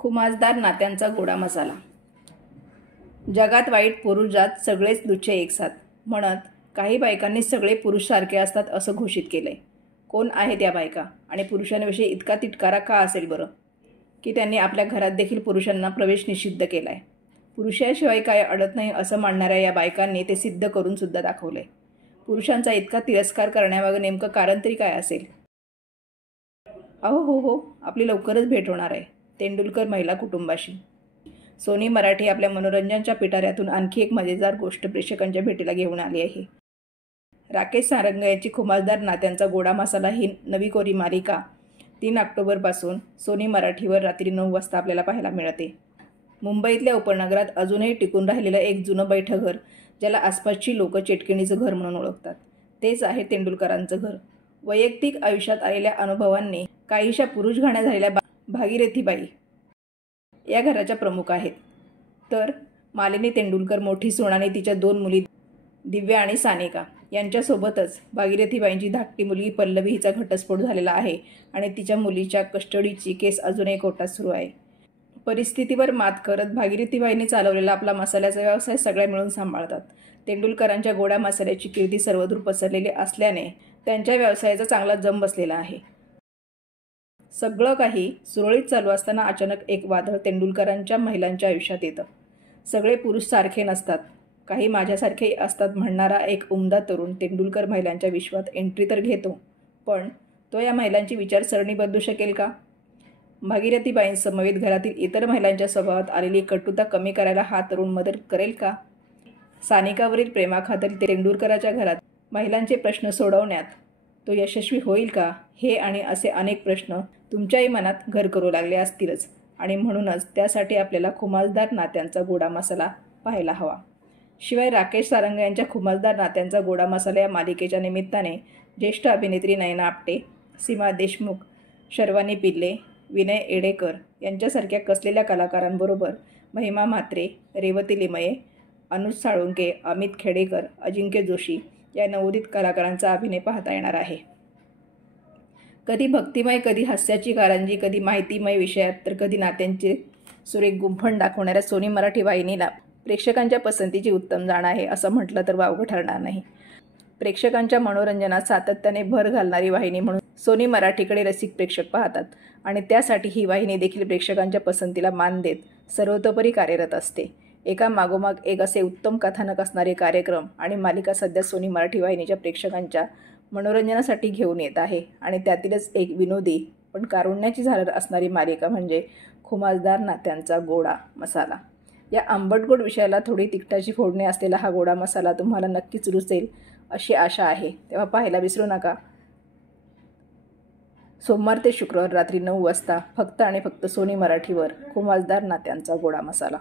खुमासदार नात्यांचा गोडा मसाला। जगात वाईट पुरुष जात सगळेच लुच्चे एकसाथ म्हणत काही बायकांनी सगळे पुरुष सारखे असतात असं घोषित केलंय। कोण आहेत त्या बायका आणि पुरुषांविषयी इतका तिटकारा का असेल बरं, की त्यांनी आपल्या घरात देखील पुरुषांना प्रवेश निषिद्ध केलाय। पुरुषाशिवाय काय अडत नाही असं मानणाऱ्या या बायकांनी ते सिद्ध करून सुद्धा दाखवलंय। पुरुषांचा इतका तिरस्कार करण्यामागं नेमकं कारण तरी काय असेल? अहो हो, आपली लवकरच भेट होणार आहे तेंडुलकर महिला कुटुंबाशी। सोनी मराठी आपल्या मनोरंजनाच्या पिटाऱ्यातून आणखी एक मजेदार गोष्ट प्रेक्षकांच्या भेटीला घेऊन आली आहे। राकेश सारंग यांची खुमासदार नात्यांचा गोडा मसाला ही नवी कोरी मालिका 3 ऑक्टोबरपासून सोनी मराठीवर रात्री 9 वाजता आपल्याला पाहायला मिळते। मुंबईतल्या उपनगरात अजूनही टिकून राहिलेलं एक जुनं बैठं घर, ज्याला आसपासची लोक चेटकिणीचं घर म्हणून ओळखतात, तेच आहे तेंडुलकरांचं घर। वैयक्तिक आयुष्यात आलेल्या अनुभवांनी काहीशा पुरुषघाण्या झालेल्या भागीरथीबाई या घराच्या प्रमुख आहेत। तर मालिनी तेंडुलकर मोठी सून आणि तिच्या 2 मुली दिव्या आणि सानिका यांच्यासोबतच भागीरथीबाईंची धाकटी मुलगी पल्लवी हिचा घटस्फोट झालेला आहे आणि तिच्या मुलीच्या कस्टडीची केस अजूनही कोर्टात सुरू आहे। परिस्थितीवर मात करत भागीरथीबाईंनी चालवलेला आपला मसाल्याचा व्यवसाय सगळ्या मिळून सांभाळतात। तेंडुलकरांच्या गोड्या मसाल्याची कीर्ती सर्वदूर पसरलेली असल्याने त्यांच्या व्यवसायाचा चांगला जम बसलेला आहे। सगळं काही सुरळीत चालू असताना अचानक एक वादळ तेंडुलकरांच्या महिलांच्या आयुष्यात येतं। सगळे पुरुष सारखे नसतात, काही माझ्यासारखे असतात म्हणणारा एक उमदा तरुण तेंडुलकर महिलांच्या विश्वात एंट्री तर घेतो, पण तो या महिलांची विचारसरणी बदलू शकेल का? भागीरथीबाईंसमवेत घरातील इतर महिलांच्या स्वभावात आलेली कटुता कमी करायला हा तरुण मदत करेल का? सानिकावरील प्रेमाखातर तेंडुलकराच्या घरात महिलांचे प्रश्न सोडवण्यात तो यशस्वी होईल का? हे आणि असे अनेक प्रश्न तुमच्याही मनात घर करू लागले असतीलच, आणि म्हणूनच त्यासाठी आपल्याला खुमासदार नात्यांचा गोडा मसाला पाहायला हवा। शिवाय राकेश सारंग यांच्या खुमासदार नात्यांचा गोडा मसाला या मालिकेच्या निमित्ताने ज्येष्ठ अभिनेत्री नयना आपटे, सीमा देशमुख, शर्वानी पिल्ले, विनय एडेकर यांच्यासारख्या कसलेल्या कलाकारांबरोबर महिमा म्हात्रे, रेवती लिमये, अनुज साळुंके, अमित खेडेकर, अजिंक्य जोशी या नवोदित कलाकारांचा अभिनय पाहता येणार आहे। कधी भक्तिमय, कधी हास्याची कारंजी, कधी माहितीमय विषयात, तर कधी नात्यांचे सुरेख गुंफण दाखवणाऱ्या सोनी मराठी वाहिनीला प्रेक्षकांच्या पसंतीची उत्तम जाण आहे असं म्हटलं तर वावगं ठरणार नाही। प्रेक्षकांच्या मनोरंजनात सातत्याने भर घालणारी वाहिनी म्हणून सोनी मराठीकडे रसिक प्रेक्षक पाहतात आणि त्यासाठी ही वाहिनी देखील प्रेक्षकांच्या पसंतीला मान देत सर्वतोपरी कार्यरत असते। एका मागोमाग एक असे उत्तम कथानक असणारे कार्यक्रम आणि मालिका सध्या सोनी मराठी वाहिनीच्या प्रेक्षकांच्या मनोरंजनासाठी घेऊन येत आहे आणि त्यातीलच एक विनोदी पण कारुण्याची झालर असणारी मालिका म्हणजे खुमासदार नात्यांचा गोडा मसाला। या आंबटगोड विषयाला थोडी तिखटाची फोडणी असलेला हा गोडा मसाला तुम्हाला नक्कीच रुचेल अशी आशा आहे, तेव्हा पाहायला विसरू नका। सोमवार ते शुक्रवार रात्री 9 वाजता फक्त आणि फक्त सोनी मराठीवर खुमासदार नात्यांचा गोडा मसाला।